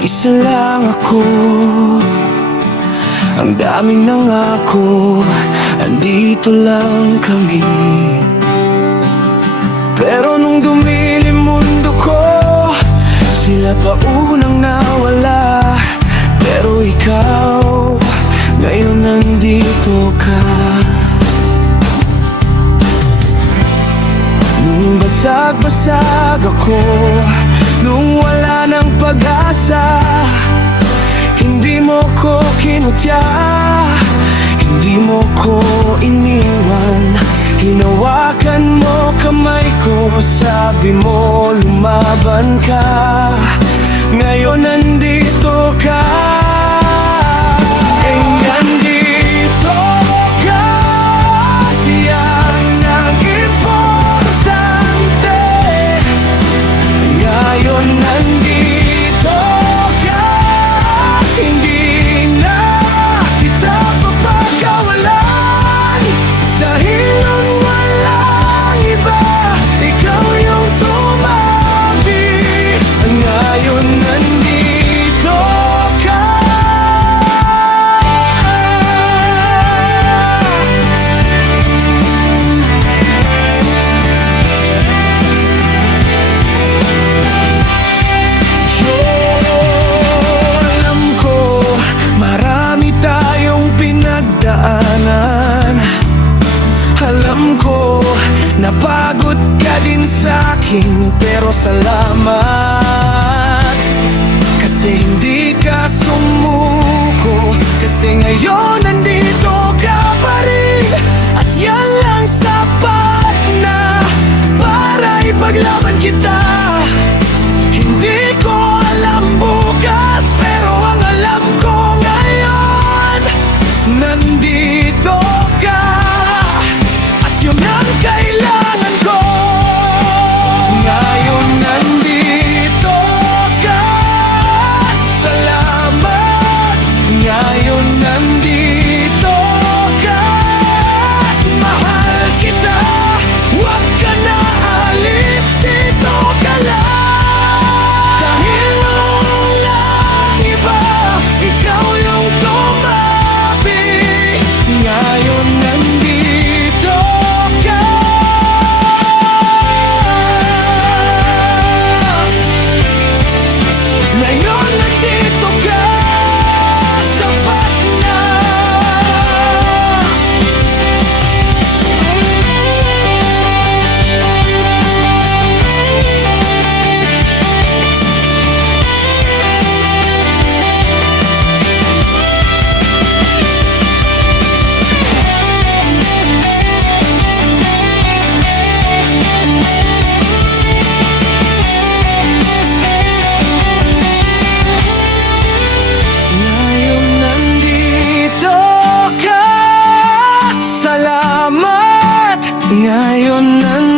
Isa lang ako, ang daming nangako, andito lang kami. Pero nung dumilim mundo ko, sila pa unang nawala. Pero ikaw, ngayon nandito ka. Nung basag-basag ako, nung wala ng pag-asa, hindi mo ko kinutya, hindi mo ko iniwan. Hinawakan mo kamay ko, sabi mo lumaban ka. Ngayon nandito ka. Eh nandito ka, yan ang importante. Ngayon nandito ka, hindi na kita papakawalan. Dahil nung walang iba, ikaw yung tumabi. Ngayon nandito ka. Alam ko, marami tayong pinagdaanan. Alam ko, napagod ka din sa'kin, pero salamat. Kasi hindi ka sumuko, kasi ngayon nandito ka pa rin. At yan lang sapat na para ipaglaban kita. Hindi ko alam bukas, pero ang alam ko ngayon, nandito ka. At yun ang kailangan ko. Ngayon nandito ka. Salamat. Ngayon nandito ka. Mahal kita. Huwag ka na alis, dito ka lang. Dahil walang iba, ikaw yung tumabi. Ngayon nandito ka. Ngayon nandito ka. Sapat na. Ngayon nandito ka. Salamat. Ngayon nandito